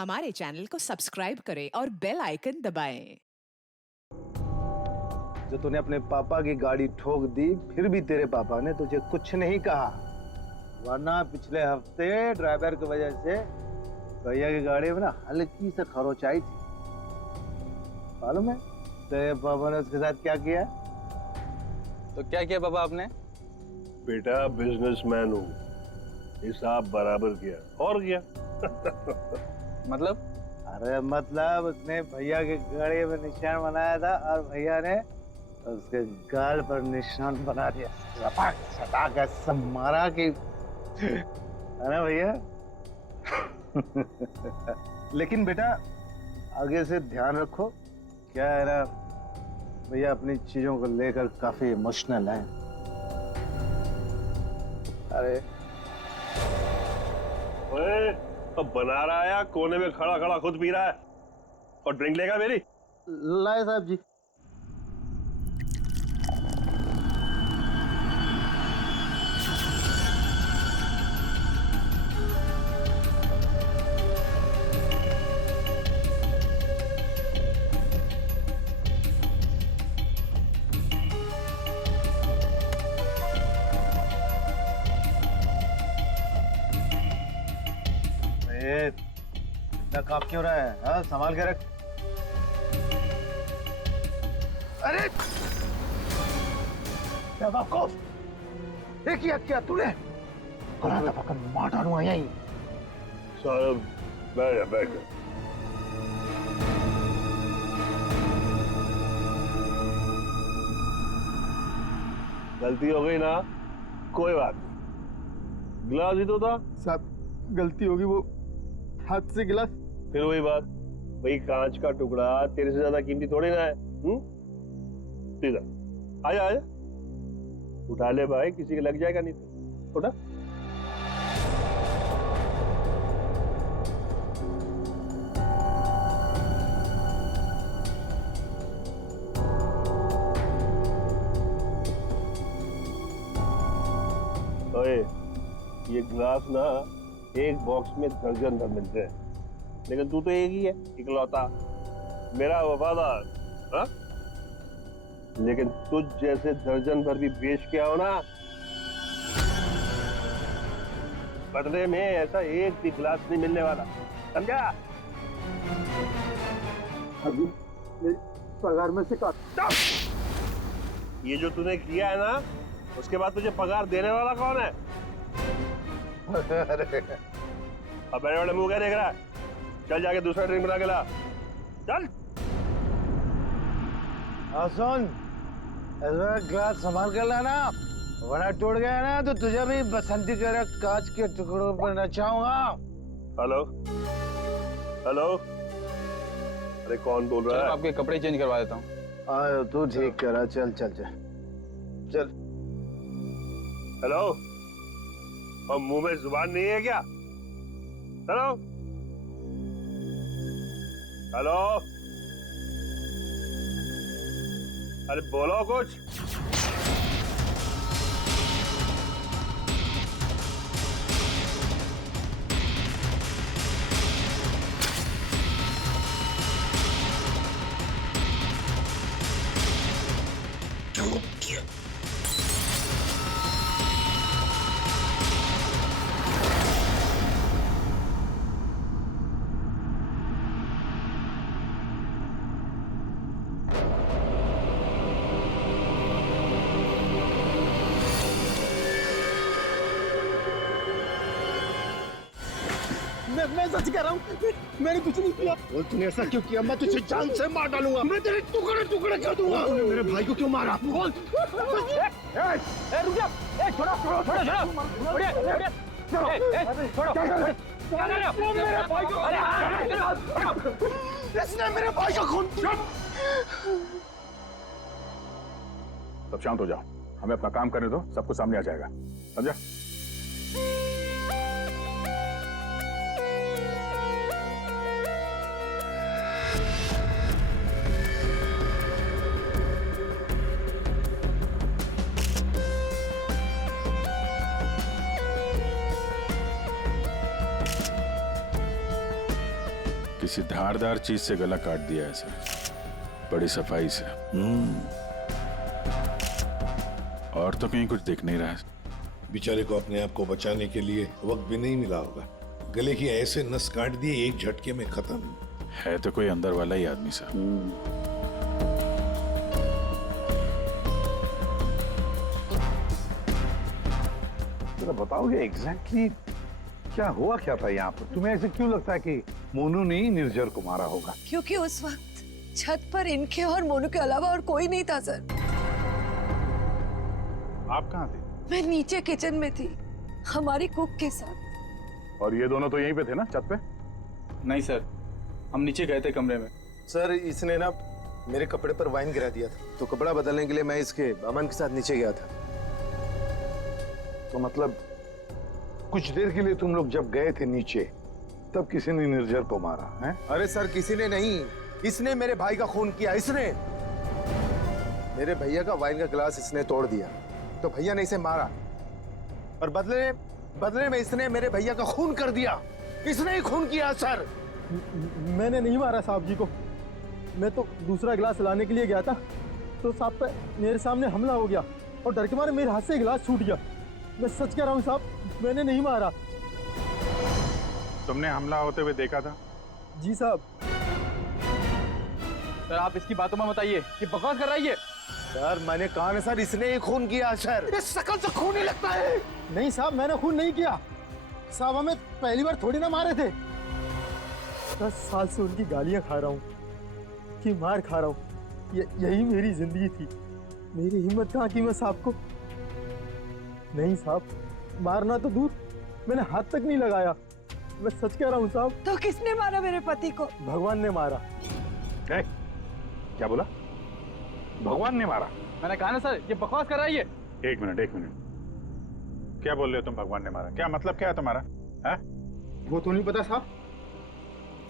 हमारे चैनल को सब्सक्राइब करें और बेल आइकन दबाएं। जो तूने अपने पापा की गाड़ी ठोक दी, फिर भी तेरे पापा ने तुझे कुछ नहीं कहा, वरना पिछले हफ्ते ड्राइवर की वजह से भैया की गाड़ी में ना हल्की से खरोच आई थी। मालूम है तेरे पापा ने उसके साथ क्या किया? तो क्या किया पापा आपने? बेटा बिजनेसमैन हूँ, हिसाब बराबर किया और किया। मतलब? अरे मतलब उसने भैया की गाड़ी में निशान बनाया था और भैया ने उसके गाल पर निशान बना दिया। सपाक सटाक ऐसा मारा कि, है ना भैया? लेकिन बेटा आगे से ध्यान रखो, क्या है ना, भैया अपनी चीजों को लेकर काफी इमोशनल है। अरे ओए, अब बना रहा है, कोने में खड़ा खड़ा खुद पी रहा है और ड्रिंक लेगा मेरी? लाए साहब जी। इतना कांप क्यों रहा है? हाँ, संभाल के रख। अरे बेवकूफ, ये क्या तूने? गला दबाकर मार डालूंगा यहीं। साहब बैठ जा, बैठ जा। गलती हो गई ना, कोई बात नहीं, गिलास ही तो था। साहब गलती होगी, वो हाथ से गिलास। फिर वही बात, वही कांच का टुकड़ा तेरे से ज्यादा कीमती थोड़ी ना है। सीधा आजा आजा, उठा ले भाई, किसी के लग जाएगा नहीं तो। उठा। ओए, ये ग्लास ना एक बॉक्स में दर्जन भर मिलते हैं, लेकिन तू तो एक ही है, इकलौता मेरा वफादार। हाँ? लेकिन तुझ जैसे दर्जन भर भी बेच के आओ ना, बदले में ऐसा एक भी गिलास नहीं मिलने वाला, समझा? अभी मेरी पगार में से काट। ये जो तूने किया है ना, उसके बाद तुझे पगार देने वाला कौन है? अब बड़े बड़े मुंह क्या देख रहा है? चल जाके दूसरा ड्रिंक बना के ला, चल। सुन, ग्लास संभाल कर लाना, वरना टूट गया ना तो तुझे भी बसंती के कांच के टुकड़ों पर नचाऊंगा। हेलो हेलो, अरे कौन बोल रहा है? आपके कपड़े चेंज करवा देता हूँ। आयो तू ठीक करा, चल चल चल चल। हेलो, और मुंह में जुबान नहीं है क्या? हेलो हेलो, अरे बोलो कुछ। मैं सच कह रहा हूँ, मैंने कुछ नहीं किया। और तूने ऐसा क्यों किया? मैं तुझे जान से मार डालूंगा, मैं तेरे टुकड़े टुकड़े कर दूंगा। तूने मेरे भाई को क्यों मारा? बोल। रुक जा, छोड़ो छोड़ो छोड़ो छोड़ो, उड़िए उड़िए, छोड़ो क्या कर रहे हो? मेरे भाई को, इसने मेरे भाई का खून। सब शांत हो जाओ, हमें अपना काम करने दो, सब कुछ सामने आ जाएगा, समझा? किसी धारदार चीज से गला काट दिया है सर, बड़ी सफाई से। और तो कहीं कुछ दिख नहीं रहा है। बेचारे को अपने आप को बचाने के लिए वक्त भी नहीं मिला होगा। गले की ऐसे नस काट दिए एक झटके में खत्म। है तो कोई अंदर वाला ही आदमी साहब। जरा बताओगे एग्जैक्टली क्या हुआ क्या था यहाँ पर? तुम्हें ऐसे क्यों लगता है कि मोनू ने ही निर्जर को मारा होगा? क्योंकि उस वक्त छत पर इनके और मोनू के अलावा और कोई नहीं था सर। आप कहाँ थे? मैं नीचे किचन में थी हमारी कुक के साथ। और ये दोनों तो यहीं पे थे ना, छत पे? नहीं सर, हम नीचे गए थे कमरे में। सर इसने ना मेरे कपड़े पर वाइन गिरा दिया था, तो कपड़ा बदलने के लिए मैं इसके अमन के साथ नीचे गया था। तो मतलब कुछ देर के लिए तुम लोग जब गए थे नीचे तब किसी ने निर्जर को मारा है? अरे सर किसी ने नहीं, इसने मेरे भाई का खून किया। इसने मेरे भैया का वाइन का गिलास इसने तोड़ दिया, तो भैया ने इसे मारा और बदले में इसने मेरे भैया का खून कर दिया। इसने ही खून किया सर। मैंने नहीं मारा साहब जी को। मैं तो दूसरा गिलास लाने के लिए गया था तो साहब पे मेरे सामने हमला हो गया और डर के मारे मेरे हाथ से गिलास छूट गया। मैं सच कह रहा हूँ साहब, मैंने नहीं मारा। तुमने हमला होते हुए देखा था? जी साहब। सर आप इसकी बातों में बताइए, ये बकवास कर रही है। सर मैंने कहा ना सर, इसने ही खून किया सर। इस शकल से खून ही लगता है। नहीं साहब, मैंने खून नहीं किया साहब। हमें पहली बार थोड़ी ना मारे थे। 10 साल से उनकी गालियां खा रहा हूँ, कि मार खा रहा हूँ। यही मेरी जिंदगी थी। मेरी हिम्मत कहाँ की मैं साहब को? नहीं साहब, मारना तो दूर, मैंने हाथ तक नहीं लगाया। मैं सच कह रहा हूँ साहब। तो किसने मारा मेरे पति को? भगवान ने मारा। क्या बोला? भगवान ने मारा? मैंने कहा ना सर, ये बकवास कर रही है। एक मिनट। क्या बोल रहे हो तुम? भगवान ने मारा? क्या मतलब क्या है तुम्हारा? है? वो तो नहीं पता साहब।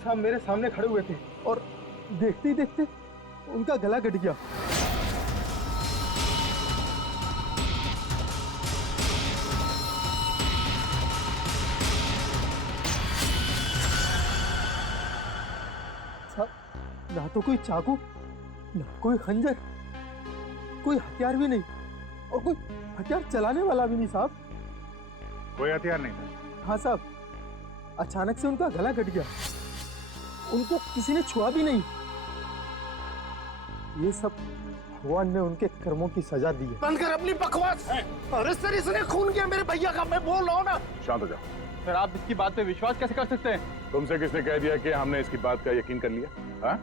साहब मेरे सामने खड़े हुए थे और देखते ही देखते उनका गला कट गया। साहब ना तो कोई चाकू, ना कोई खंजर, कोई हथियार भी नहीं और कोई हथियार चलाने वाला भी नहीं साहब। कोई हथियार नहीं था? हाँ साहब, अचानक से उनका गला कट गया। उनको किसी ने छुआ भी नहीं। ये सब भगवान ने उनके कर्मों की सजा दी है। बंद कर अपनी बकवास। अरे सर इसने खून किया मेरे भैया का, मैं बोल रहा हूँ ना। शांत हो जाओ। सर आप इसकी बात पे विश्वास कैसे कर सकते हैं? तुमसे किसने कह दिया कि हमने इसकी बात का यकीन कर लिया? हाँ?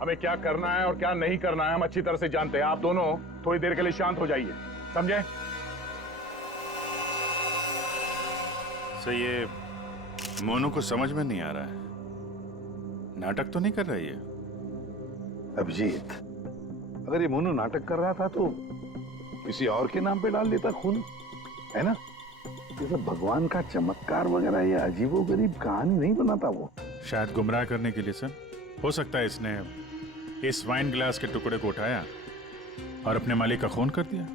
हमें क्या करना है और क्या नहीं करना है हम अच्छी तरह से जानते हैं। आप दोनों थोड़ी देर के लिए शांत हो जाइए, समझे? सर ये मोनू को समझ में नहीं आ रहा है, नाटक तो नहीं कर रही है? अभिजीत, अगर ये मोनू नाटक कर रहा था तो किसी और के नाम पे डाल देता खून, है ना? ये सब भगवान का चमत्कार वगैरह ये अजीबोगरीब कहानी नहीं बनाता वो। शायद गुमराह करने के लिए सर। हो सकता है इसने इस वाइन ग्लास के टुकड़े को उठाया और अपने मालिक का खून कर दिया।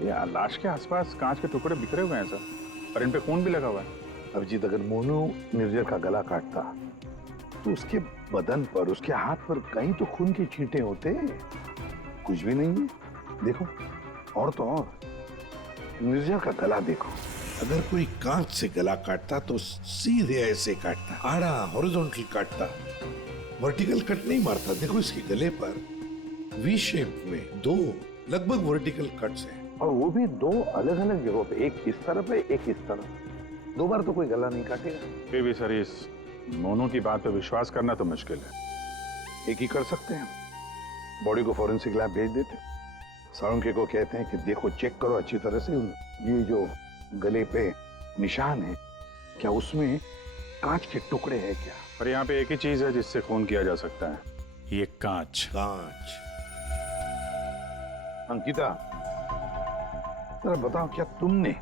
ये लाश के आसपास कांच के टुकड़े बिखरे हुए हैं सर, और इन पे खून भी लगा हुआ है। अभिजीत, अगर मोनू निर्जर का गला काटता तो उसके बदन पर, उसके हाथ पर कहीं तो खून के छींटे होते। कुछ भी नहीं है। देखो, और तो और निर्जर का गला देखो। अगर कोई कांच से गला काटता तो सीधे ऐसे काटता, आड़ा हॉरिजॉन्टल काटता, वर्टिकल कट नहीं मारता। देखो इसके गले पर वी शेप में 2 लगभग वर्टिकल कट्स हैं, और वो भी 2 अलग अलग जगहों पे, एक इस तरफ है एक इस तरफ। 2 बार तो कोई गला नहीं काटेगा। फिर भी सर इस मोनू की बात पे विश्वास करना तो मुश्किल है। एक ही कर सकते हैं, बॉडी को फॉरेंसिक लैब भेज देते। साळुंखे को कहते हैं कि देखो, चेक करो अच्छी तरह से, ये जो गले पे निशान है, क्या उसमें कांच के टुकड़े हैं क्या? पर यहाँ पे एक ही चीज है जिससे खून किया जा सकता है, ये कांच। कांच। अंकिता, जरा बताओ, क्या तुमने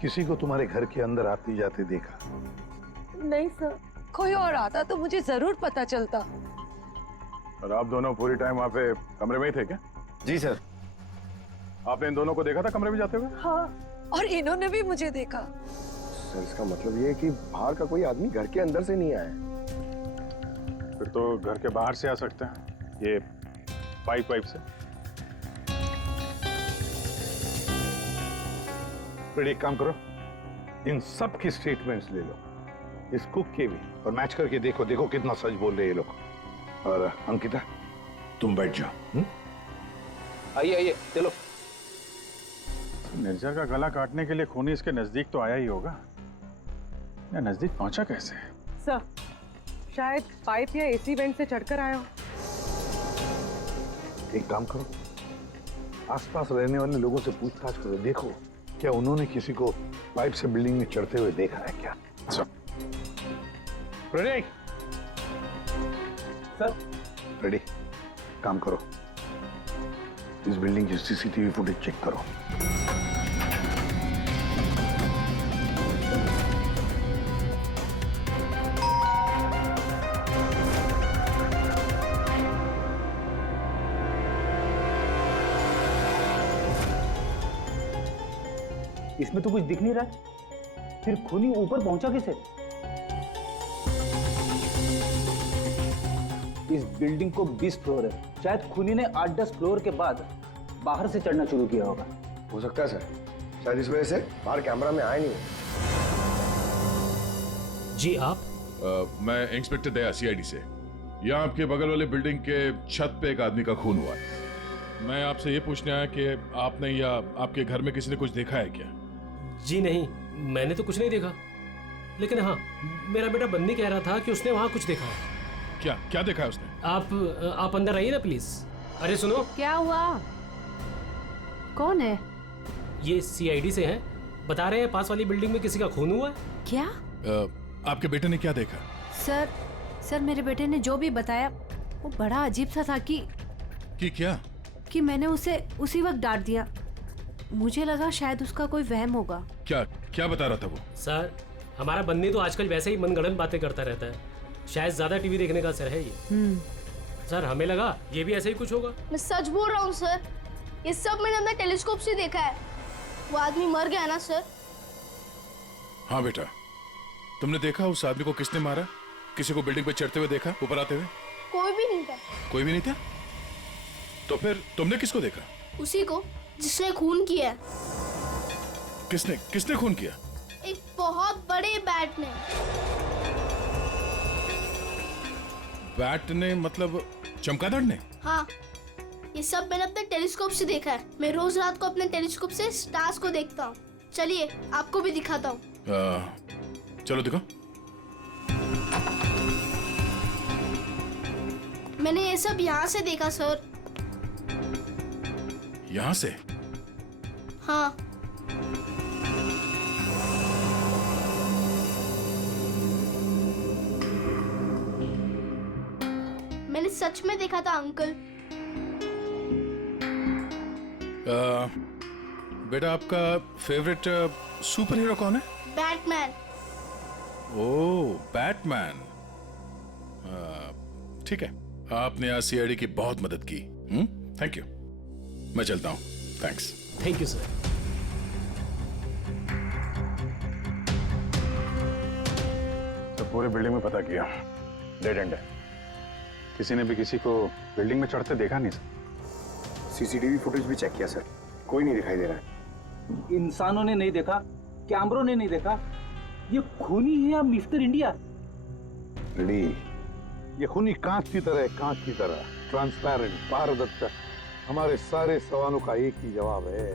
किसी को तुम्हारे घर के अंदर आते जाते देखा? नहीं सर, कोई और आता तो मुझे जरूर पता चलता। और आप दोनों पूरी टाइम वहाँ पे कमरे में ही थे क्या? जी सर। आपने इन दोनों को देखा था कमरे में जाते हुए? हाँ, और इन्होंने भी मुझे देखा। सर इसका मतलब ये है कि बाहर का कोई आदमी घर के अंदर से नहीं आया। फिर तो घर के बाहर से आ सकते हैं, ये पाइप से। फिर एक काम करो, इन सब की स्टेटमेंट्स ले लो, इस कुक के भी, और मैच करके देखो देखो कितना सच बोल रहे हैं ये लोग। और अंकिता तुम बैठ जाओ। आइए आइए चलो। निर्जर का गला काटने के लिए खूनी इसके नजदीक तो आया ही होगा, या नजदीक पहुंचा कैसे? सर, शायद पाइप या एसी वेंट से चढ़कर आया हो। एक काम करो, आसपास रहने वाले लोगों से पूछताछ करो, देखो क्या उन्होंने किसी को पाइप से बिल्डिंग में चढ़ते हुए देखा है क्या? Ready sir. रेडी, काम करो, इस बिल्डिंग की सीसीटीवी फुटेज चेक करो। इसमें तो कुछ दिख नहीं रहा, फिर खूनी ऊपर पहुंचा कैसे? इस बिल्डिंग को 20 फ्लोर है, शायद खूनी ने 8-10 फ्लोर के बाद बाहर से चढ़ना शुरू किया होगा। हो सकता है सर, शायद इस वजह से बाहर कैमरा में आया नहीं। जी आप? मैं इंस्पेक्टर दया, सीआईडी से। यहाँ आपके बगल वाले बिल्डिंग के छत पे एक आदमी का खून हुआ है। मैं आपसे ये पूछने आया कि आपने या आपके घर में किसी ने कुछ देखा है क्या? जी नहीं, मैंने तो कुछ नहीं देखा, लेकिन हाँ, मेरा बेटा बन्नी कह रहा था कि उसने वहाँ कुछ देखा है। क्या क्या देखा है उसने? आप अंदर आइए ना प्लीज। अरे सुनो। क्या हुआ? कौन है? ये सीआईडी से हैं, बता रहे हैं पास वाली बिल्डिंग में किसी का खून हुआ है। क्या? आपके बेटे ने क्या देखा? सर मेरे बेटे ने जो भी बताया वो बड़ा अजीब सा था कि क्या? कि मैंने उसे उसी वक्त डांट दिया। मुझे लगा शायद उसका कोई वहम होगा। क्या क्या बता रहा था वो? सर, हमारा बन्नी तो आजकल वैसे ही मनगढ़ंत बातें करता रहता है, शायद ज्यादा टीवी देखने का असर है ये। सर, हमें लगा ये भी ऐसे ही कुछ होगा। मैं सच बोल रहा हूँ सर, ये सब मैंने अपने टेलीस्कोप से देखा है। वो आदमी मर गया ना सर। हाँ बेटा, तुमने देखा उस आदमी को किसने मारा? किसी को बिल्डिंग पे चढ़ते हुए देखा, ऊपर आते हुए? कोई भी नहीं था। कोई भी नहीं था? तो फिर तुमने किसको देखा? उसी को जिसने खून किया। किसने खून किया? एक बहुत बड़े बैट ने। बैट ने मतलब चमगादड़ ने? हाँ, ये सब मैंने अपने टेलीस्कोप से देखा है। मैं रोज रात को अपने टेलीस्कोप से स्टार्स को देखता हूँ। चलिए आपको भी दिखाता हूँ। चलो दिखो। मैंने ये सब यहाँ से देखा सर। यहाँ से? हाँ। मैंने सच में देखा था अंकल। बेटा, आपका फेवरेट सुपर हीरो कौन है? बैटमैन। ओह, बैटमैन। ठीक है, आपने आज सीआईडी की बहुत मदद की। Thank you. मैं चलता हूँ। थैंक्स। Thank you sir. तो पूरे बिल्डिंग में पता किया, डेड एंड है। किसी ने भी किसी को बिल्डिंग में चढ़ते देखा नहीं सर। सीसीटीवी फुटेज भी चेक किया सर, कोई नहीं दिखाई दे रहा है। इंसानों ने नहीं देखा, कैमरों ने नहीं देखा। ये खूनी है या मिस्टर इंडिया? रेडी, ये खूनी कांच की तरह है, कांच की तरह ट्रांसपेरेंट, पारदर्शक। हमारे सारे सवालों का एक ही जवाब है,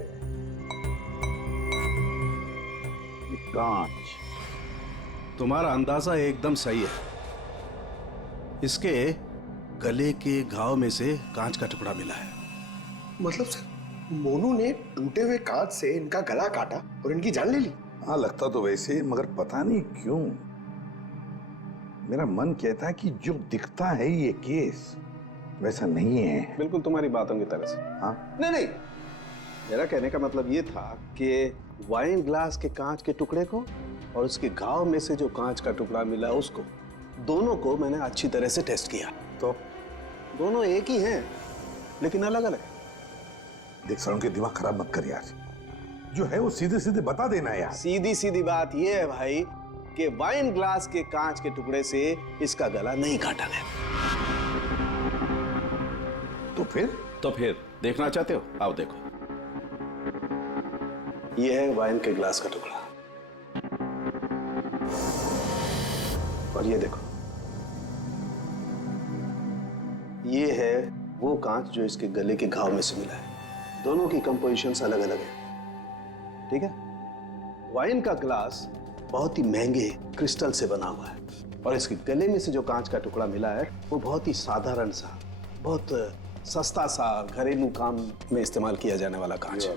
ये कांच। तुम्हारा अंदाजा एकदम सही है। इसके गले के घाव में से कांच का टुकड़ा मिला है। मतलब सर, मोनू ने टूटे हुए कांच से इनका गला काटा और इनकी जान ले ली? हाँ, लगता तो वैसे, मगर पता नहीं क्यों मेरा मन कहता है कि जो दिखता है ये केस वैसा नहीं है। बिल्कुल तुम्हारी बातों की तरह से। हाँ? नहीं, मेरा कहने का मतलब ये था कि वाइन ग्लास के कांच के टुकड़े को और उसके घाव में से जो कांच का टुकड़ा मिला उसको, दोनों को मैंने अच्छी तरह से टेस्ट किया। तो दोनों एक ही हैं, लेकिन अलग अलग। देख सर, उनके दिमाग खराब मत कर यार, जो है वो सीधे सीधे बता देना यार। सीधी सीधी बात ये है भाई कि वाइन ग्लास के कांच के टुकड़े से इसका गला नहीं काटा गया। तो फिर देखना चाहते हो? आओ देखो। ये है वाइन के ग्लास का टुकड़ा और ये देखो, ये है वो कांच जो इसके गले के घाव में से मिला है। दोनों की कंपोजिशंस अलग अलग है, ठीक है? वाइन का ग्लास बहुत ही महंगे क्रिस्टल से बना हुआ है और इसके गले में से जो कांच का टुकड़ा मिला है वो बहुत ही साधारण सा, बहुत सस्ता सा, घरेलू काम में इस्तेमाल किया जाने वाला कांच है।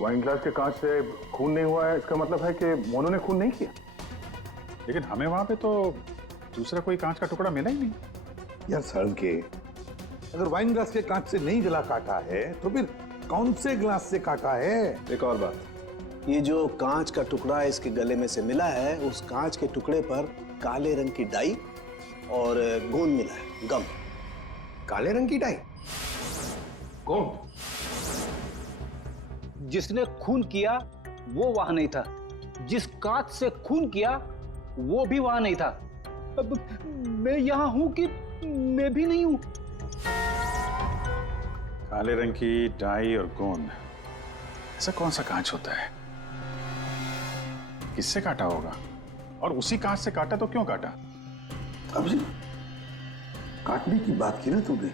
वाइन ग्लास के कांच से खून नहीं हुआ है, इसका मतलब है कि मोनू ने खून नहीं किया। लेकिन हमें वहां पे तो दूसरा कोई कांच का टुकड़ा मिला ही नहीं। यार सड़न के, अगर वाइन ग्लास के कांच से नहीं गला काटा है तो फिर कौन से ग्लास से काटा है? एक और बात, ये जो कांच का टुकड़ा इसके गले में से मिला है, उस कांच के टुकड़े पर काले रंग की डाई और गोंद मिला है, गम। काले रंग की डाई? कौन? जिसने खून किया वो वहां नहीं था, जिस कांच से खून किया वो भी वहां नहीं था। अब मैं यहां हूं कि मैं भी नहीं हूं। काले रंग की डाई और गोंद, ऐसा कौन सा कांच होता है? किससे काटा होगा? और उसी कांच से काटा तो क्यों काटा? अभी काटने की बात की ना तुमने,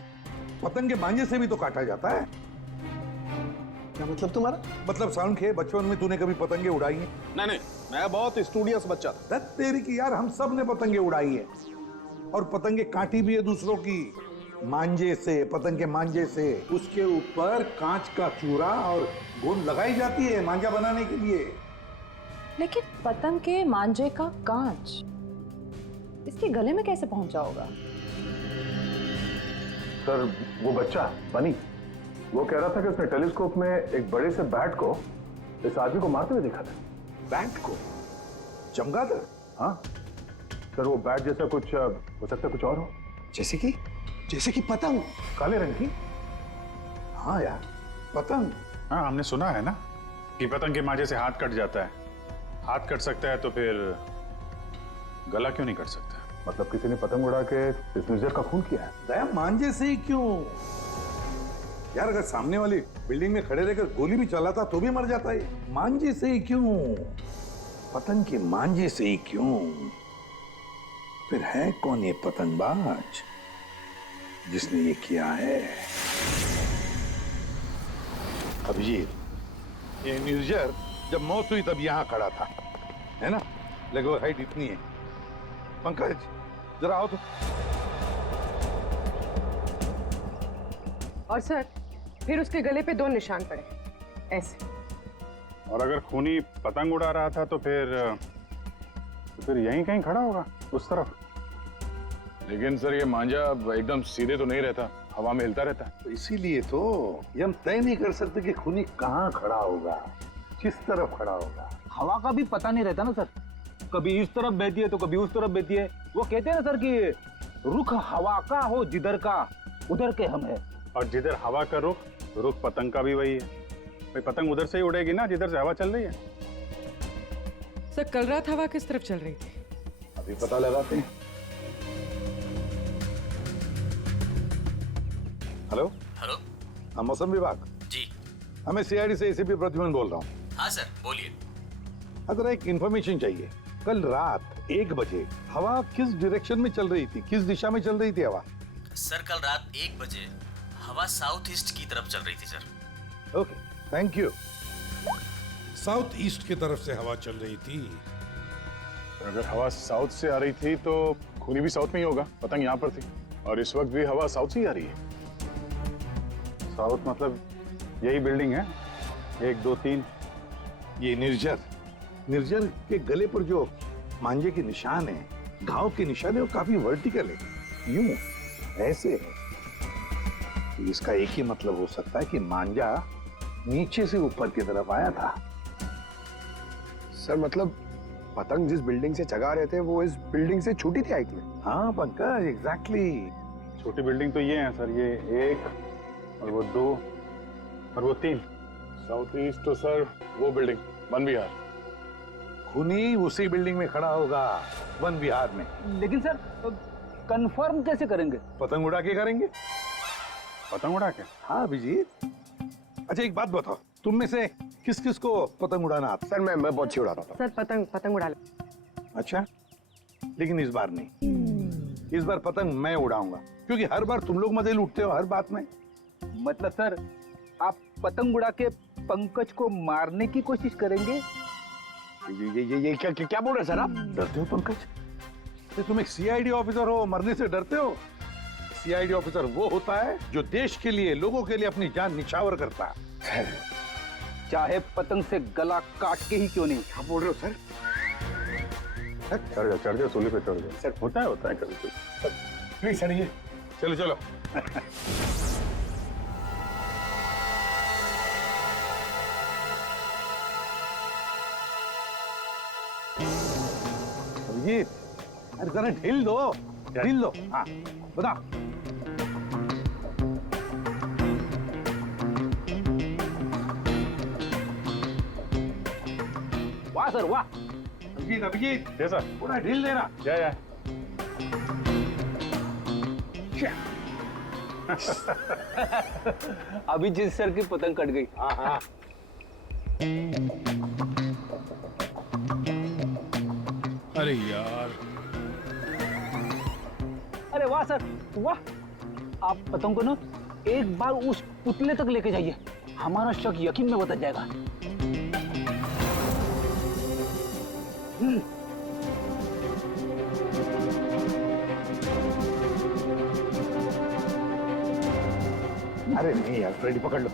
पतंग के मांझे से भी तो काटा जाता है। क्या मतलब तुम्हारा? मतलब साउंड के बचपन में तूने कभी पतंगे उड़ाई है? नहीं, मैं बहुत स्टूडियस बच्चा था। तेरी की यार, हम सब ने पतंगे उड़ाई है और पतंगे काटी भी है दूसरों की, मांझे से, पतंग के मांझे से। उसके ऊपर कांच का चूरा और गोंद लगाई जाती है मांझा बनाने के लिए। लेकिन पतंग के मांझे का कांच इसके गले में कैसे पहुंचा होगा? सर, वो बच्चा बनी, वो कह रहा था कि उसने टेलीस्कोप में एक बड़े से बैट को इस आदमी को मारते हुए देखा था। बैट को? चमगादड़? हाँ सर, वो बैट जैसा कुछ हो सकता है, कुछ और हो। जैसे कि पतंग काले रंग की? हाँ यार, पतंग। हाँ, हमने सुना है ना कि पतंग के मांझे से हाथ कट जाता है। हाथ कट सकता है तो फिर गला क्यों नहीं कट सकता? मतलब किसी ने पतंग उड़ा के इस निर्जर का खून किया है। दया, मांझे से ही क्यों यार? अगर सामने वाली बिल्डिंग में खड़े रहकर गोली भी चलाता तो भी मर जाता है। मांझे से ही क्यों? पतंग के मांझे से ही क्यों? फिर है कौन ये पतंगबाज जिसने ये किया है? अभिजीत, ये निर्जर जब मौत हुई तब यहां खड़ा था, है ना? लगभग हाइट इतनी है। पंकज, जरा आओ तो। और सर, फिर उसके गले पे 2 निशान पड़े, ऐसे। और अगर खूनी पतंग उड़ा रहा था तो फिर यहीं कहीं खड़ा होगा, उस तरफ। लेकिन सर, ये मांझा एकदम सीधे तो नहीं रहता, हवा में हिलता रहता है। तो इसीलिए तो ये हम तय नहीं कर सकते कि खूनी कहाँ खड़ा होगा, किस तरफ खड़ा होगा। हवा का भी पता नहीं रहता ना सर, कभी इस तरफ बहती है तो कभी उस तरफ बहती है। वो कहते हैं ना सर कि रुख हवा का हो जिधर का उधर के हम है। और जिधर हवा का रुख पतंग का भी वही है। भाई, पतंग उधर से ही उड़ेगी ना जिधर से हवा चल रही है। सर, कल रात हवा किस तरफ चल रही थी? अभी पता लगाते हैं। हेलो हेलो, हाँ, मौसम विभाग जी। हमें सीआईडी से एसीपी प्रद्युमन बोल रहा हूँ। हाँ सर, बोलिए। अगर एक इंफॉर्मेशन चाहिए, कल रात 1 बजे हवा किस डायरेक्शन में चल रही थी, किस दिशा में चल रही थी हवा? सर, कल रात 1 बजे हवा साउथ ईस्ट की तरफ चल रही थी sir. Okay, thank you. South east की तरफ से हवा चल रही थी। अगर हवा साउथ से आ रही थी तो खूनी भी साउथ में ही होगा, पतंग यहाँ पर थी और इस वक्त भी हवा साउथ से ही आ रही है। साउथ मतलब यही बिल्डिंग है, 1 2 3। ये निर्जर के गले पर जो मांझे के निशान है, घाव के निशान है, वो काफी वर्टिकल है, यूं ऐसे है। तो इसका एक ही मतलब हो सकता है कि मांझा नीचे से ऊपर की तरफ आया था। सर, मतलब पतंग जिस बिल्डिंग से चगा रहे थे वो इस बिल्डिंग से छूटी थी हाइट में? हाँ पंकज, एग्जैक्टली। छोटी बिल्डिंग तो ये है सर, ये 1 और वो 2 और वो 3। साउथ ईस्ट तो सर वो बिल्डिंग वन विहार। खूनी उसी बिल्डिंग में खड़ा होगा, वन विहार में। लेकिन सर, कंफर्म कैसे करेंगे? पतंग उड़ा के करेंगे। पतंग उड़ा के? हाँ अभिजीत। अच्छा एक बात बताओ, तुम में से किस किस को पतंग उड़ाना आता? सर मैं बहुत अच्छी उड़ाता था। सर पतंग उड़ा ले। अच्छा, लेकिन इस बार नहीं। इस बार पतंग मैं उड़ाऊंगा, क्योंकि हर बार तुम लोग मजे लूटते हो हर बात में। मतलब सर आप पतंग उड़ा के पंकज को मारने की कोशिश करेंगे? ये क्या बोल रहे सर आप? डरते हो पंकज? ये तुम एक सीआईडी ऑफिसर हो, मरने से डरते हो? सीआईडी ऑफिसर वो होता है जो देश के लिए, लोगों के लिए अपनी जान निछावर करता है। चाहे पतंग से गला काट के ही क्यों नहीं। क्या बोल रहे हो सर? चढ़ जाओ सूली पे चढ़ जाओ सर। होता है कभी कभी। प्लीज चढ़िए। चलो चलो। अभिजीत, अरे जरा ढील दो, ढील दो। हाँ बता। वाह सर वाह। अभिजीत जैसा पूरा ढील देना। या अभिजीत सर की पतंग कट गई। हाँ हाँ। अरे यार, अरे वाह सर वाह। आप पतंग को ना एक बार उस पुतले तक लेके जाइए, हमारा शक यकीन में बदल जाएगा। अरे नहीं यार फ्रेडी, पकड़ लो।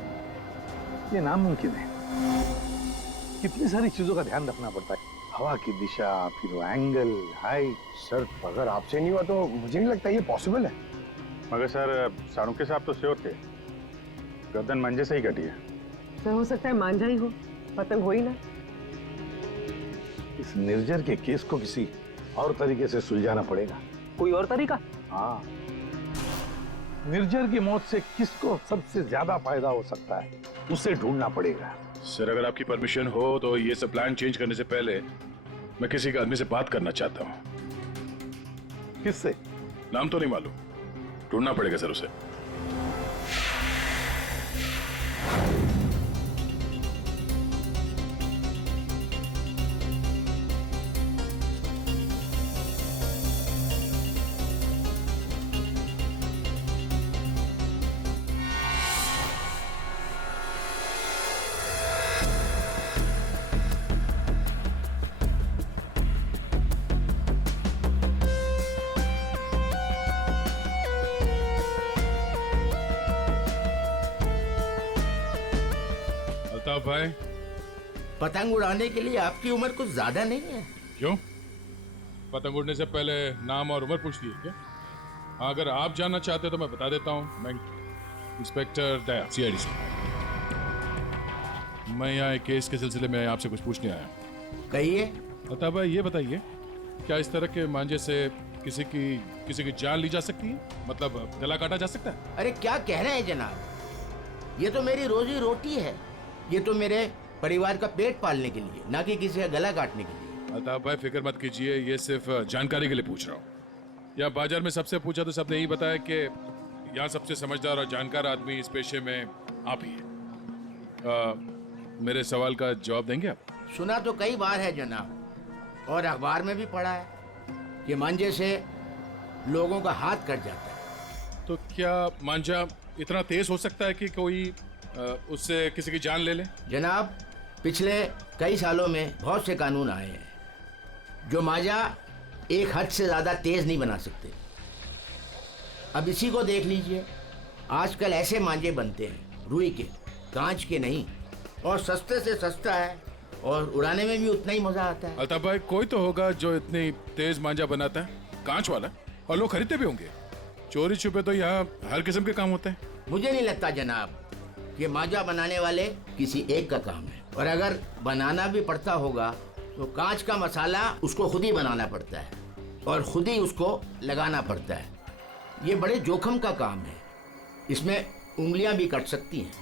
ये नामुमकिन है। कितनी सारी चीजों का ध्यान रखना पड़ता है, हवा की दिशा, फिर वो एंगल, हाइट। सर अगर आपसे नहीं हुआ तो मुझे नहीं लगता ये पॉसिबल है। मगर सर सारुके साहब तो श्योर थे, गर्दन मंजे से ही कटी है। सर हो सकता है मांझा ही हो, पतंग हो ही ना। इस निर्जर के केस को किसी और तरीके से सुलझाना पड़ेगा। कोई और तरीका? हाँ, निर्जर की मौत से किसको सबसे ज्यादा फायदा हो सकता है, उसे ढूंढना पड़ेगा। सर अगर आपकी परमिशन हो तो ये सब प्लान चेंज करने से पहले मैं किसी के आदमी से बात करना चाहता हूँ। किससे? नाम तो नहीं मालूम, ढूंढना पड़ेगा सर उसे। अल्ताफ भाई, पतंग उड़ाने के लिए आपकी उम्र कुछ ज्यादा नहीं है? क्यों? पतंग उड़ने से पहले नाम और उम्र पूछती है क्या? हाँ, अगर आप जानना चाहते हो तो मैं बता देता हूँ। मैं इंस्पेक्टर दया, सीआईडी से। मैं यहाँ एक केस के सिलसिले में आपसे कुछ पूछने आया हूँ। कहिए। अल्ताफ भाई ये बताइए, क्या इस तरह के मांझे से किसी की जान ली जा सकती है? मतलब गला काटा जा सकता है? अरे क्या कह रहे हैं जनाब, ये तो मेरी रोजी रोटी है, ये तो मेरे परिवार का पेट पालने के लिए, ना कि किसी का गला काटने के लिए। अल्ताफ भाई फिक्र मत कीजिए, ये सिर्फ जानकारी के लिए पूछ रहा हूँ। यहाँ बाजार में सबसे पूछा तो सबने यही बताया कि यहाँ सबसे समझदार और जानकार आदमी इस पेशे में आप ही हैं। मेरे सवाल का जवाब देंगे आप? सुना तो कई बार है जनाब, और अखबार में भी पढ़ा है कि मांझे से लोगों का हाथ कट जाता है। तो क्या मांझा इतना तेज हो सकता है कि कोई उससे किसी की जान ले ले? जनाब पिछले कई सालों में बहुत से कानून आए हैं जो मांझा एक हद से ज्यादा तेज नहीं बना सकते। अब इसी को देख लीजिए, आजकल ऐसे मांझे बनते हैं रुई के, कांच के नहीं, और सस्ते से सस्ता है और उड़ाने में भी उतना ही मजा आता है। अल्ताफ भाई कोई तो होगा जो इतनी तेज मांझा बनाता है, कांच वाला, और लोग खरीदते भी होंगे। चोरी छुपे तो यहाँ हर किस्म के काम होते हैं। मुझे नहीं लगता जनाब कि मांझा बनाने वाले किसी एक का काम है, और अगर बनाना भी पड़ता होगा तो कांच का मसाला उसको खुद ही बनाना पड़ता है और खुद ही उसको लगाना पड़ता है। ये बड़े जोखिम का काम है, इसमें उंगलियां भी कट सकती हैं।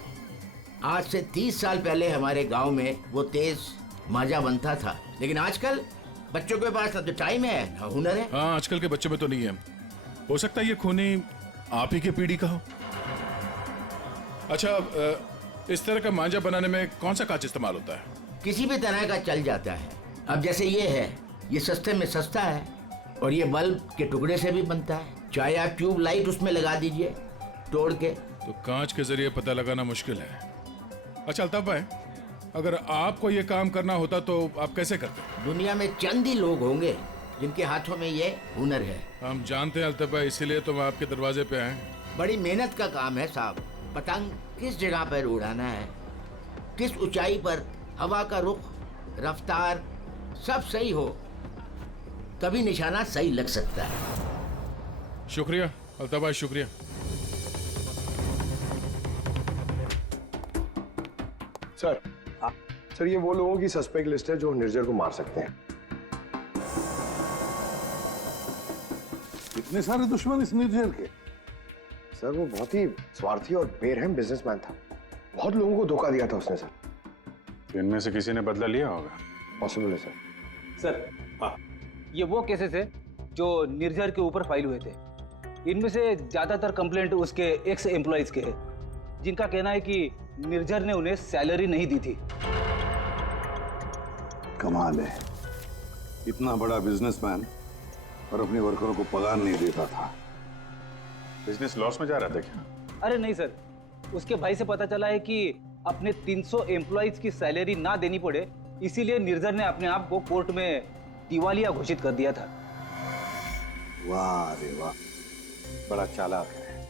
आज से 30 साल पहले हमारे गांव में वो तेज मांझा बनता था, लेकिन आजकल बच्चों के पास ना तो टाइम है ना हुनर है। हाँ, आजकल के बच्चों में तो नहीं है। हो सकता है ये खूनी आप ही की पीढ़ी का हो। अच्छा, इस तरह का मांझा बनाने में कौन सा कांच इस्तेमाल होता है? किसी भी तरह का चल जाता है। अब जैसे ये है, ये सस्ते में सस्ता है और ये बल्ब के टुकड़े से भी बनता है। चाहे आप ट्यूब लाइट उसमें लगा दीजिए तोड़ के। तो कांच के जरिए पता लगाना मुश्किल है। अच्छा अल्ताफ भाई, अगर आपको ये काम करना होता तो आप कैसे करते? दुनिया में चंद ही लोग होंगे जिनके हाथों में ये हुनर है। हम जानते हैं अल्ताफ भाई, इसीलिए तो हम आपके दरवाजे पे आए। बड़ी मेहनत का काम है साहब। पतंग किस जगह पर उड़ाना है, किस ऊंचाई पर, हवा का रुख, रफ्तार सब सही हो तभी निशाना सही लग सकता है। शुक्रिया अल्ताफ भाई, शुक्रिया। सर, सर ये वो लोगों की सस्पेक्ट लिस्ट है जो निर्जर को मार सकते हैं। इतने सारे दुश्मन इस निर्जर के? सर वो बहुत ही स्वार्थी और बेरहम बिजनेसमैन था। बहुत लोगों को धोखा दिया था उसने सर। इनमें से किसी ने बदला लिया होगा। पॉसिबल है सर। सर, ये वो केसेस है जो निर्जर के ऊपर फाइल हुए थे। इनमें से ज्यादातर कंप्लेंट उसके एक्स एम्प्लॉइज के हैं, जिनका कहना है कि निर्जर ने उन्हें सैलरी नहीं दी थी। कमाल है, इतना बड़ा बिजनेसमैन और अपने वर्करों को पगार नहीं देता था। बिजनेस लॉस में जा रहा था क्या? अरे नहीं सर, उसके भाई से पता चला है कि अपने 300 एम्प्लॉइज की सैलरी ना देनी पड़े, इसीलिए निर्जर ने अपने आप को कोर्ट में दिवालिया घोषित कर दिया था। वाह रे वाह, बड़ा चालाक है।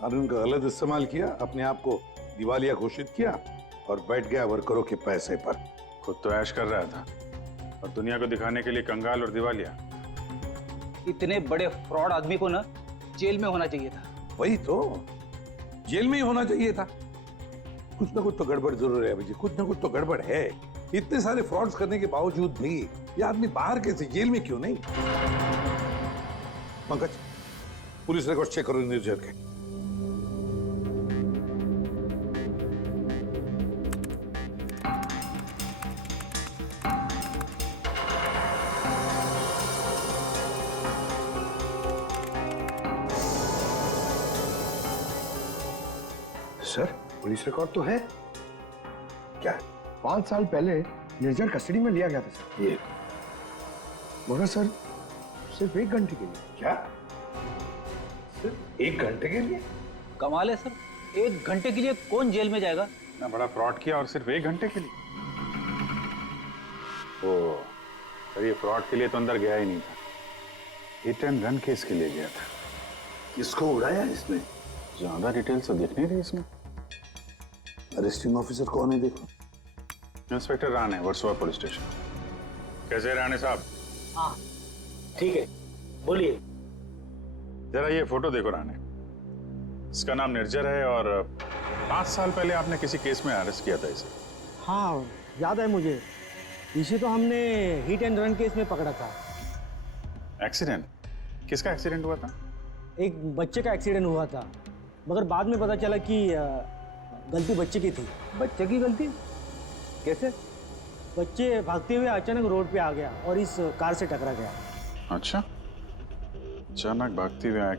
कानून का गलत इस्तेमाल किया, अपने आप को दिवालिया घोषित किया और बैठ गया वर्करों के पैसे पर। खुद तो ऐश कर रहा था और दुनिया को दिखाने के लिए कंगाल और दिवालिया। इतने बड़े फ्रॉड आदमी को ना जेल में होना चाहिए था। वही तो, जेल में ही होना चाहिए था। कुछ ना कुछ तो गड़बड़ जरूर है भाई, कुछ ना कुछ तो गड़बड़ है। इतने सारे फ्रॉड्स करने के बावजूद भी ये आदमी बाहर कैसे, जेल में क्यों नहीं? पंकज, पुलिस रिकॉर्ड चेक करो निर्जर के। सर पुलिस रिकॉर्ड तो है। क्या 5 साल पहले निर्जर कस्टडी में लिया गया था सर। ये मगर सर सिर्फ 1 घंटे के लिए। क्या? सिर्फ 1 घंटे के लिए? कमाल है सर, 1 घंटे के लिए कौन जेल में जाएगा? इतना बड़ा फ्रॉड किया और सिर्फ 1 घंटे के लिए? ओ, सर ये फ्रॉड के लिए तो अंदर गया ही नहीं था, हिट एंड रन केस के लिए गया था। किसको उड़ाया इसने? ज्यादा डिटेल्स तो दिख नहीं रही इसमें। अरेस्टिंग ऑफिसर कौन है देखो? Inspector Rane, Versova police station. कैसे राणे साहब? हाँ ठीक है, बोलिए। जरा ये फोटो देखो राणे। इसका नाम निर्जर है और 5 साल पहले आपने किसी केस में अरेस्ट किया था इसे। हाँ याद है मुझे, इसे तो हमने हिट एंड रन केस में पकड़ा था। एक्सीडेंट? किसका एक्सीडेंट हुआ था? एक बच्चे का एक्सीडेंट हुआ था, मगर बाद में पता चला कि गलती बच्चे की थी। बच्चे की गलती? कैसे? बच्चे भागते हुए अचानक रोड पे आ गया और इस कार से टकरा गया। अच्छा, अचानक भागते हुए आया।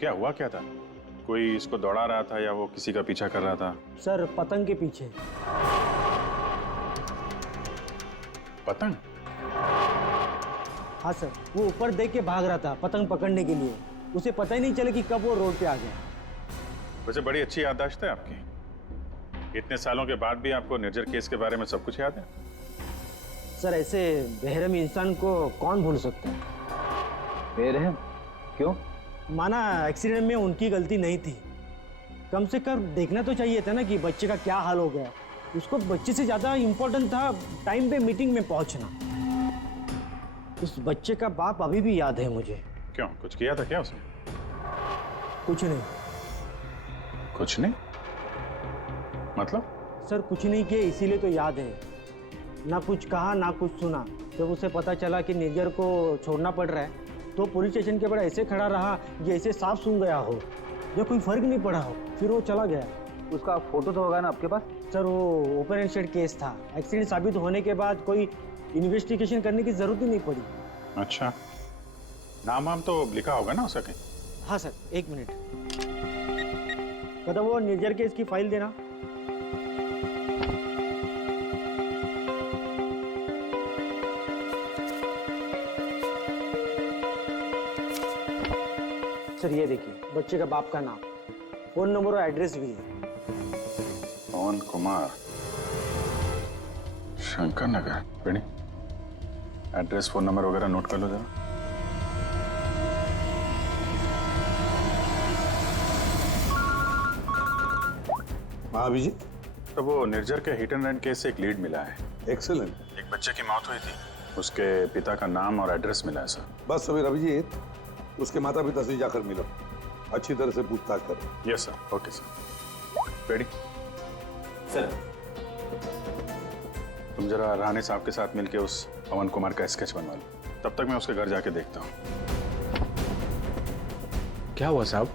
क्या हुआ क्या था? कोई इसको दौड़ा रहा था या वो किसी का पीछा कर रहा था? सर पतंग के पीछे। पतंग? हाँ सर, वो ऊपर देख के भाग रहा था पतंग पकड़ने के लिए। उसे पता ही नहीं चला कि कब वो रोड पे आ गया। वैसे बड़ी अच्छी याददाश्त है आपकी। इतने सालों के बाद भी आपको निर्जर केस के बारे में सब कुछ याद है? सर ऐसे बेरहम इंसान को कौन भूल सकता है? बेरहम? क्यों? माना एक्सीडेंट में उनकी गलती नहीं थी, कम से कम देखना तो चाहिए था ना कि बच्चे का क्या हाल हो गया। उसको बच्चे से ज्यादा इम्पोर्टेंट था टाइम पे मीटिंग में पहुंचना। उस बच्चे का बाप अभी भी याद है मुझे। क्यों, कुछ किया था क्या उसने? कुछ नहीं। कुछ नहीं मतलब? सर कुछ नहीं किया, इसीलिए तो याद है। ना कुछ कहा ना कुछ सुना। जब उसे पता चला कि निर्जर को छोड़ना पड़ रहा है तो पुलिस स्टेशन के बाहर ऐसे खड़ा रहा कि ऐसे साफ सूंघ गया हो, जो कोई फर्क नहीं पड़ा हो। फिर वो चला गया। उसका फोटो तो होगा ना आपके पास? सर वो ओपन एंड शेड केस था। एक्सीडेंट साबित होने के बाद कोई इन्वेस्टिगेशन करने की जरूरत ही नहीं पड़ी। अच्छा, नाम वाम तो लिखा होगा ना उसका कहीं? हाँ सर, 1 मिनट। मतलब वो निर्जर केस की फाइल देना। सर ये देखिए, बच्चे का बाप का नाम, फोन नंबर और एड्रेस भी है। पवन कुमार, शंकर नगर। बेटी, एड्रेस फोन नंबर वगैरह नोट कर लो जरा। हाँ अभिजीत, तो वो निर्जर के हिट एंड रन केस से एक लीड मिला है। एक्सेलेंट। एक बच्चे की मौत हुई थी, उसके पिता का नाम और एड्रेस मिला है सर। बस फिर अभिजीत, उसके माता पिता से जाकर मिलो, अच्छी तरह से पूछताछ करो। Yes sir. Okay sir. Ready sir. तुम जरा राणे साहब के साथ मिलके उस पवन कुमार का स्केच बनवा लो, तब तक मैं उसके घर जाके देखता हूँ। क्या हुआ साहब?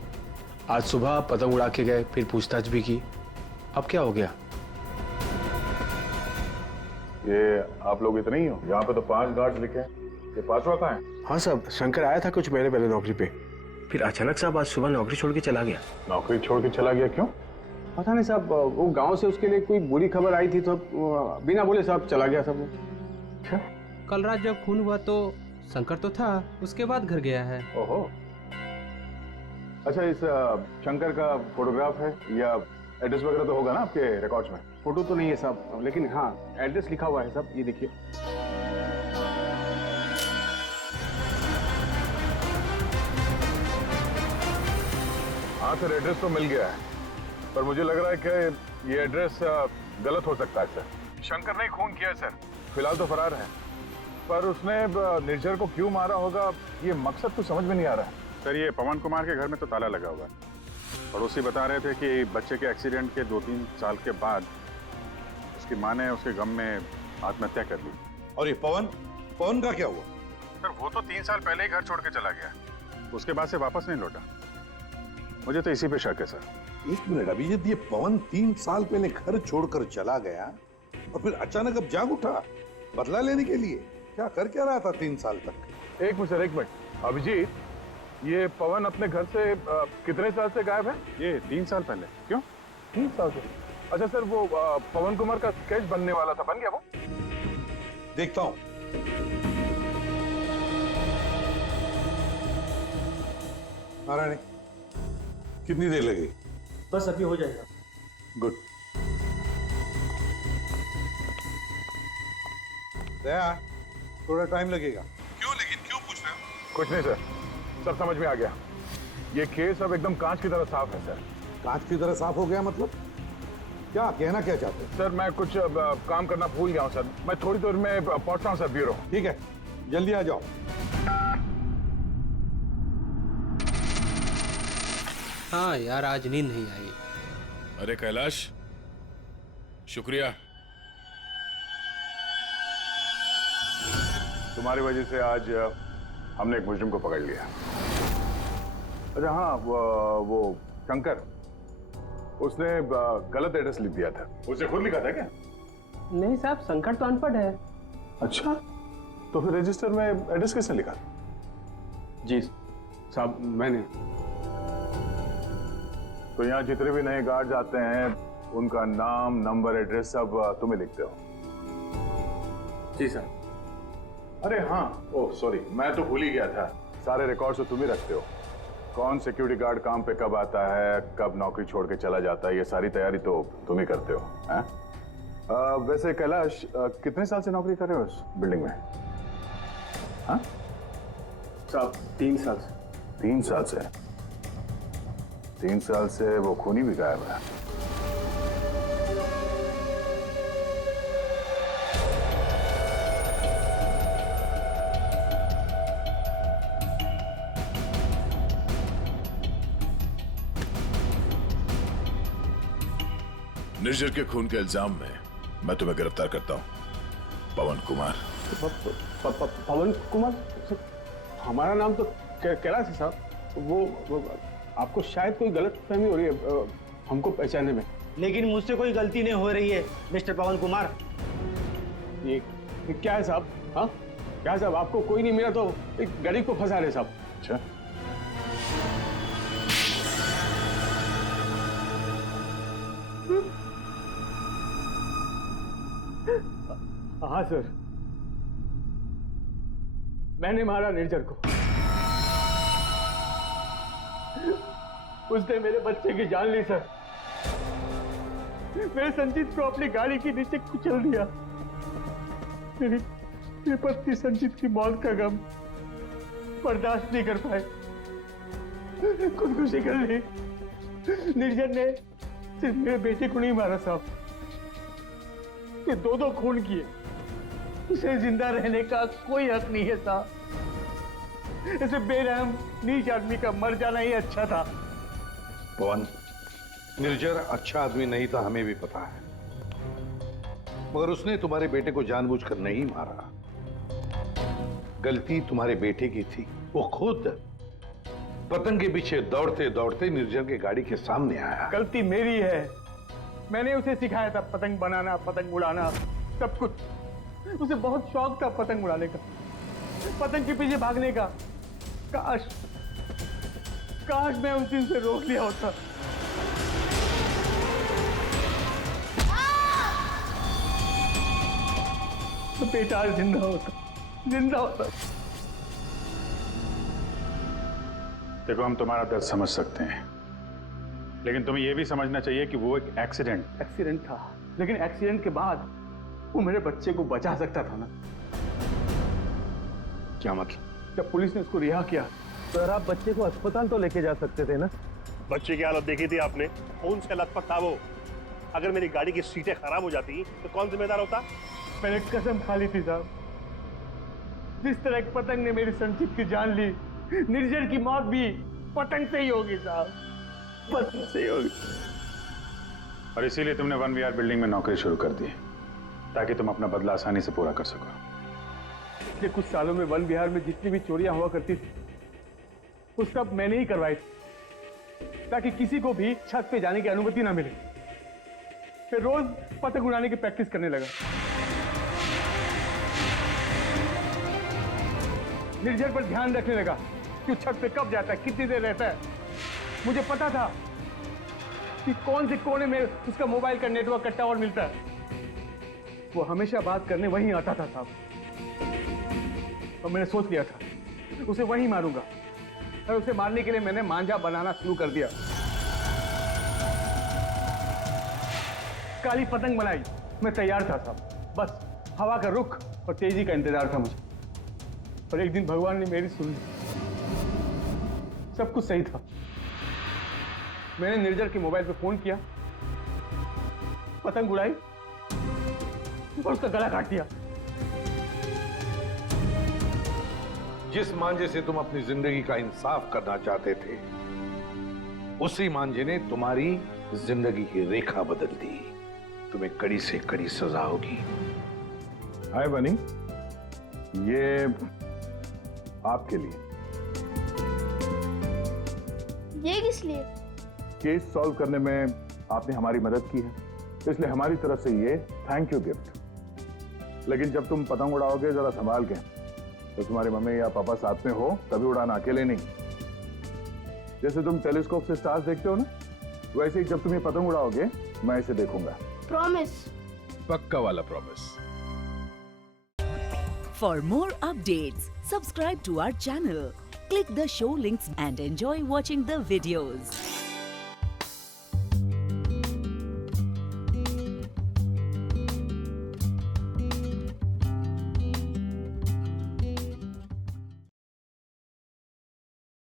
आज सुबह पतंग उड़ा के गए, फिर पूछताछ भी की, अब क्या हो गया? ये आप लोग इतने ही हो? यहाँ पे तो 5 गार्ड्स लिखे हैं, ये 5वां कहाँ है? हाँ साहब, शंकर आया था कुछ महीने पहले नौकरी पे, फिर अचानक साहब आज सुबह नौकरी छोड़ के चला गया। नौकरी छोड़ के चला गया क्यों? पता नहीं साहब, वो गांव से उसके लिए कोई बुरी खबर आई थी तो बिना बोले साहब चला गया सब। अच्छा, कल रात जब खून हुआ तो शंकर तो था, उसके बाद घर गया है। ओहो। अच्छा, इस शंकर का फोटोग्राफ है या एड्रेस वगैरह तो होगा ना आपके रिकॉर्ड्स में? फोटो तो नहीं है साहब, लेकिन हाँ एड्रेस लिखा हुआ है साहब, ये देखिए। हाँ सर, एड्रेस तो मिल गया है, पर मुझे लग रहा है कि ये एड्रेस गलत हो सकता है सर। शंकर ने खून किया है सर, फिलहाल तो फरार है, पर उसने निर्जर को क्यों मारा होगा ये मकसद तो समझ में नहीं आ रहा है। सर, ये पवन कुमार के घर में तो ताला लगा हुआ है, पड़ोसी बता रहे थे कि बच्चे के एक्सीडेंट के 2-3 साल के बाद उसकी माँ ने उसके गम में आत्महत्या कर ली। और ये पवन का क्या हुआ? सर, वो तो 3 साल पहले ही घर छोड़ के चला गया, उसके बाद से वापस नहीं लौटा। मुझे तो इसी पे शक है सर। 1 मिनट अभिजीत, ये पवन 3 साल पहले घर छोड़कर चला गया और फिर अचानक अब जाग उठा बदला लेने के लिए? क्या कर क्या रहा था 3 साल तक? एक मिनट सर, एक मिनट। अभिजीत, ये पवन अपने घर से कितने साल से गायब है? ये 3 साल पहले। क्यों 3 साल से? अच्छा सर, वो पवन कुमार का स्केच बनने वाला था, बन गया वो? देखता हूँ। नारायण, कितनी देर लगेगी? बस अभी हो जाएगा। गुड। दया, थोड़ा टाइम लगेगा। क्यों पूछ रहे हो? कुछ नहीं सर, सब समझ में आ गया। ये केस अब एकदम कांच की तरह साफ है सर। कांच की तरह साफ हो गया मतलब? क्या कहना क्या चाहते हैं? सर, मैं कुछ काम करना भूल गया हूँ सर, मैं थोड़ी देर में पहुंचता हूँ सर ब्यूरो। ठीक है, जल्दी आ जाओ। हाँ यार, आज नींद नहीं आई। अरे कैलाश, शुक्रिया। तुम्हारी वजह से आज हमने एक मुजरिम को पकड़ लिया। अच्छा हाँ, वो शंकर, उसने गलत एड्रेस लिख दिया था। उसे खुद लिखा था क्या? नहीं साहब, शंकर तो अनपढ़ है। अच्छा, तो फिर रजिस्टर में एड्रेस किसने लिखा? जी साहब, मैंने। तो यहाँ जितने भी नए गार्ड्स आते हैं उनका नाम, नंबर, एड्रेस सब तुम्हें लिखते हो? जी सर। अरे हाँ, ओह सॉरी, मैं तो भूल ही गया था, सारे रिकॉर्ड्स तो तुम ही रखते हो। कौन सिक्योरिटी गार्ड काम पे कब आता है, कब नौकरी छोड़ के चला जाता है, ये सारी तैयारी तो तुम ही करते हो, हैं? वैसे कैलाश, कितने साल से नौकरी कर रहे हो इस बिल्डिंग में? हाँ साहब, 3 साल से। 3 साल से? 3 साल से वो खूनी भी गायब है। निर्जर के खून के इल्जाम में मैं तुम्हें गिरफ्तार करता हूं, पवन कुमार। पवन कुमार? हमारा नाम तो कैलाश है साहब। वो आपको शायद कोई गलत फहमी हो रही है हमको पहचानने में। लेकिन मुझसे कोई गलती नहीं हो रही है मिस्टर पवन कुमार। ये क्या है साहब? हाँ क्या साहब, आपको कोई नहीं मिला तो एक गरीब को फंसा रहे साहब। अच्छा, हाँ सर, मैंने मारा निर्जर को। उसने मेरे बच्चे की जान ली सर। मेरे संजीत को अपनी गाड़ी के नीचे कुचल दिया। मेरी पत्नी संजीत की मौत का गम बर्दाश्त नहीं कर पाए, खुदकुशी कर ली। निर्जर ने सिर्फ मेरे बेटे को नहीं मारा साहब, ये दो खून किए। उसे जिंदा रहने का कोई हक नहीं है साहब। ऐसे बेरहम नीच आदमी का मर जाना ही अच्छा था। पवन, निर्जर अच्छा आदमी नहीं था, हमें भी पता है, मगर उसने तुम्हारे बेटे को जानबूझकर नहीं मारा। गलती तुम्हारे बेटे की थी। वो खुद पतंग के पीछे दौड़ते दौड़ते निर्जर की गाड़ी के सामने आया। गलती मेरी है। मैंने उसे सिखाया था पतंग बनाना, पतंग उड़ाना, सब कुछ। उसे बहुत शौक था पतंग उड़ाने का, पतंग के पीछे भागने का। काश मैं उस दिन से रोक लिया होता। तो बेटा आज जिंदा होता। देखो, हम तुम्हारा दर्द समझ सकते हैं, लेकिन तुम्हें यह भी समझना चाहिए कि वो एक एक्सीडेंट था, लेकिन एक्सीडेंट के बाद वो मेरे बच्चे को बचा सकता था ना। क्या मतलब? जब पुलिस ने उसको रिहा किया तो आप बच्चे को अस्पताल तो लेके जा सकते थे ना। बच्चे की हालत देखी थी आपने, खून से लथपथ था वो। अगर मेरी गाड़ी की सीटें खराब हो जाती तो कौन जिम्मेदार होता? मैंने कसम खा ली थी साहब, जिस तरह एक पतंग ने मेरी संजीत की जान ली, निर्जर की मौत भी पतंग से ही होगी साहब, पतंग से ही होगी। और इसीलिए तुमने 1VR बिल्डिंग में नौकरी शुरू कर दी, ताकि तुम अपना बदला आसानी से पूरा कर सको। पिछले कुछ सालों में 1VR में जितनी भी चोरियां हुआ करती थी, वो सब मैंने ही करवाई थी, ताकि किसी को भी छत पे जाने की अनुमति ना मिले। फिर रोज पतंग उड़ाने की प्रैक्टिस करने लगा। निर्जर पर ध्यान रखने लगा कि छत पे कब जाता है, कितनी देर रहता है। मुझे पता था कि कौन से कोने में उसका मोबाइल का नेटवर्क का टावर मिलता है। वो हमेशा बात करने वहीं आता था साहब, और मैंने सोच लिया था उसे वहीं मारूंगा। और उसे मारने के लिए मैंने मांझा बनाना शुरू कर दिया। काली पतंग बनाई, मैं तैयार था साहब, बस हवा का रुख और तेजी का इंतजार था मुझे। और एक दिन भगवान ने मेरी सुन ली, सब कुछ सही था। मैंने निर्जर के मोबाइल पे फोन किया, पतंग उड़ाई और उसका गला काट दिया। जिस मांझे से तुम अपनी जिंदगी का इंसाफ करना चाहते थे, उसी मांझे ने तुम्हारी जिंदगी की रेखा बदल दी। तुम्हें कड़ी से कड़ी सजा होगी। हाय बनी, ये आपके लिए। ये किस लिए? केस सॉल्व करने में आपने हमारी मदद की है, इसलिए हमारी तरफ से ये थैंक यू गिफ्ट। लेकिन जब तुम पतंग उड़ाओगे जरा संभाल के, तो तुम्हारी मम्मी या पापा साथ में हो तभी उड़ाना, अकेले नहीं। जैसे तुम टेलीस्कोप से स्टार्स देखते हो ना, वैसे ही जब तुम ये पतंग उड़ाओगे मैं इसे देखूंगा। प्रॉमिस। पक्का वाला promise. For more updates, subscribe to our channel, click the show links and enjoy watching the videos.